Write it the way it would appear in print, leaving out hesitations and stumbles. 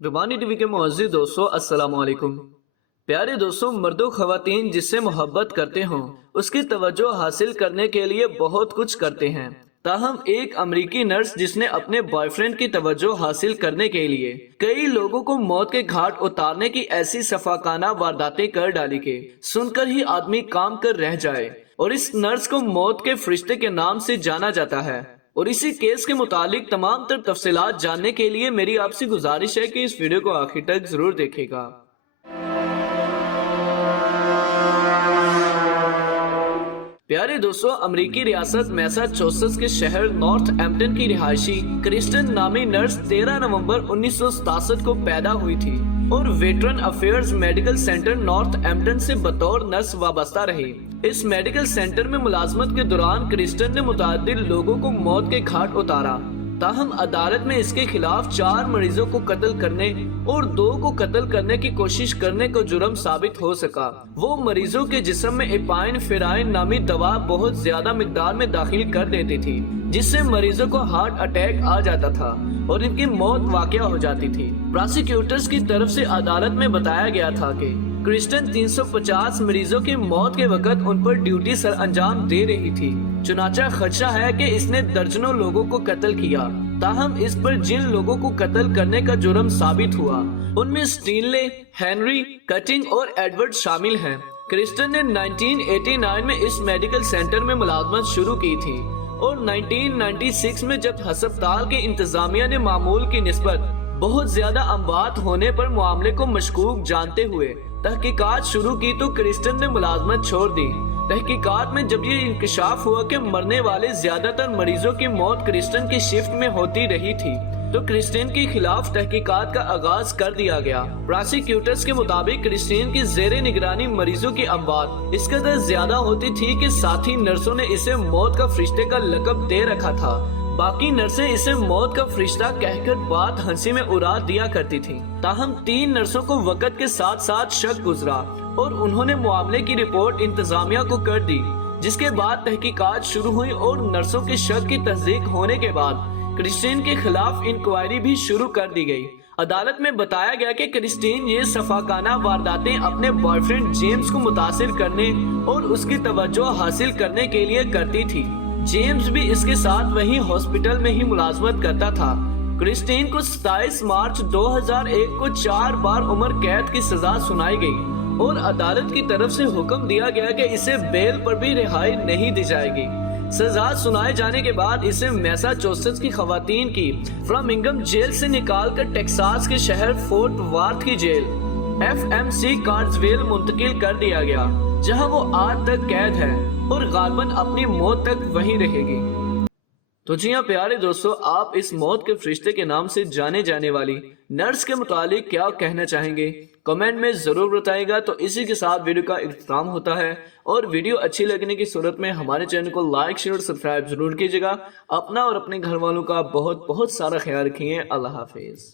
रुबानी TV के मुअज़्ज़िज़ दोस्तों, अस्सलाम वालेकुम। प्यारे दोस्तों, मर्दो ख़वातीन जिससे मोहब्बत करते हों उसकी तवज्जो हासिल करने के लिए बहुत कुछ करते हैं। ताहम एक अमरीकी नर्स जिसने अपने बॉयफ्रेंड की तवज्जो हासिल करने के लिए कई लोगों को मौत के घाट उतारने की ऐसी सफाकाना वारदातें कर डाली के सुनकर ही आदमी काम कर रह जाए। और इस नर्स को मौत के फरिश्ते के नाम से जाना जाता है। और इसी केस के मुतालिक तमाम तर तफसीलात जानने के लिए मेरी आपसे गुजारिश है कि इस वीडियो को आखिर तक जरूर देखेगा। प्यारे दोस्तों, अमेरिकी रियासत मैसाचुसेट्स के शहर नॉर्थ एम्पटन की रिहायशी क्रिस्टन नामी नर्स 13 नवंबर 1967 को पैदा हुई थी और veteran affairs medical centre Northampton से बतौर नर्स वाबस्ता रही। इस मेडिकल सेंटर में मुलाजमत के दौरान क्रिस्टन ने मुतअद्दिद लोगों को मौत के घाट उतारा। ताहम अदालत में इसके खिलाफ 4 मरीजों को कत्ल करने और 2 को कत्ल करने की कोशिश करने को जुर्म साबित हो सका। वो मरीजों के जिस्म में एपाइन फेराइन नामी दवा बहुत ज्यादा मिकदार में दाखिल कर देती थी, जिससे मरीजों को हार्ट अटैक आ जाता था और इनकी मौत वाक़या हो जाती थी। प्रोसिक्यूटर्स की तरफ से अदालत में बताया गया था कि क्रिस्टन 350 मरीजों की मौत के वक्त उन पर ड्यूटी सर अंजाम दे रही थी। चुनाचा खदशा है कि इसने दर्जनों लोगों को कत्ल किया। ताहम इस पर जिन लोगों को कत्ल करने का जुर्म साबित हुआ उनमें स्टीनले, हेनरी, कटिंग और एडवर्ड शामिल हैं। क्रिस्टन ने 1989 में इस मेडिकल सेंटर में मुलाजमत शुरू की थी और 1996 में जब अस्पताल के इंतजामिया ने मामूल की निस्बत बहुत ज्यादा अमवात होने पर मामले को मशकूक जानते हुए तहकीकात शुरू की तो क्रिस्टन ने मुलाजमत छोड़ दी। तहकीकात में जब ये इंकशाफ हुआ कि मरने वाले ज्यादातर मरीजों की मौत क्रिस्टन की शिफ्ट में होती रही थी तो क्रिस्टन के खिलाफ तहकीकात का आगाज कर दिया गया। प्रोसिक्यूटर्स के मुताबिक क्रिस्टन की जेरे निगरानी मरीजों की अमवात इस कदर ज्यादा होती थी कि साथी नर्सों ने इसे मौत का फरिश्ते का लक़ब दे रखा था। बाकी नर्सें इसे मौत का फरिश्ता कहकर बात हंसी में उड़ा दिया करती थीं। ताहम 3 नर्सों को वक्त के साथ साथ शक गुजरा और उन्होंने मामले की रिपोर्ट इंतजामिया को कर दी, जिसके बाद तहकीकात शुरू हुई और नर्सों के शक की तस्दीक होने के बाद क्रिस्टीन के खिलाफ इंक्वायरी भी शुरू कर दी गई। अदालत में बताया गया कि क्रिस्टीन ये सफाकाना वारदातें अपने बॉयफ्रेंड जेम्स को मुतासिर करने और उसकी तवज्जो हासिल करने के लिए करती थी। जेम्स भी इसके साथ वही हॉस्पिटल में ही मुलाजमत करता था। क्रिस्टीन को 27 मार्च 2001 को 4 बार उम्र कैद की सजा सुनाई गई और अदालत की तरफ से हुक्म दिया गया कि इसे बेल पर भी रिहाई नहीं दी जाएगी। सजा सुनाए जाने के बाद इसे मैसाचुसेट्स की खवातीन की फ्रामिंगम जेल से निकालकर टेक्सास के शहर फोर्ट वर्थ की जेल FMC कार्ट्सवेल मुंतकिल कर दिया गया, जहां वो आज तक कैद है और गालबन अपनी मौत तक वहीं रहेगी। तो जी हाँ प्यारे दोस्तों, आप इस मौत के फरिश्ते के नाम से जाने जाने वाली नर्स के मुतालिक क्या कहना चाहेंगे, कमेंट में जरूर बताइएगा। तो इसी के साथ वीडियो का इख्तिताम होता है और वीडियो अच्छी लगने की सूरत में हमारे चैनल को लाइक, शेयर और सब्सक्राइब जरूर कीजिएगा। अपना और अपने घर वालों का बहुत बहुत सारा ख्याल रखिए। अल्लाह हाफिज।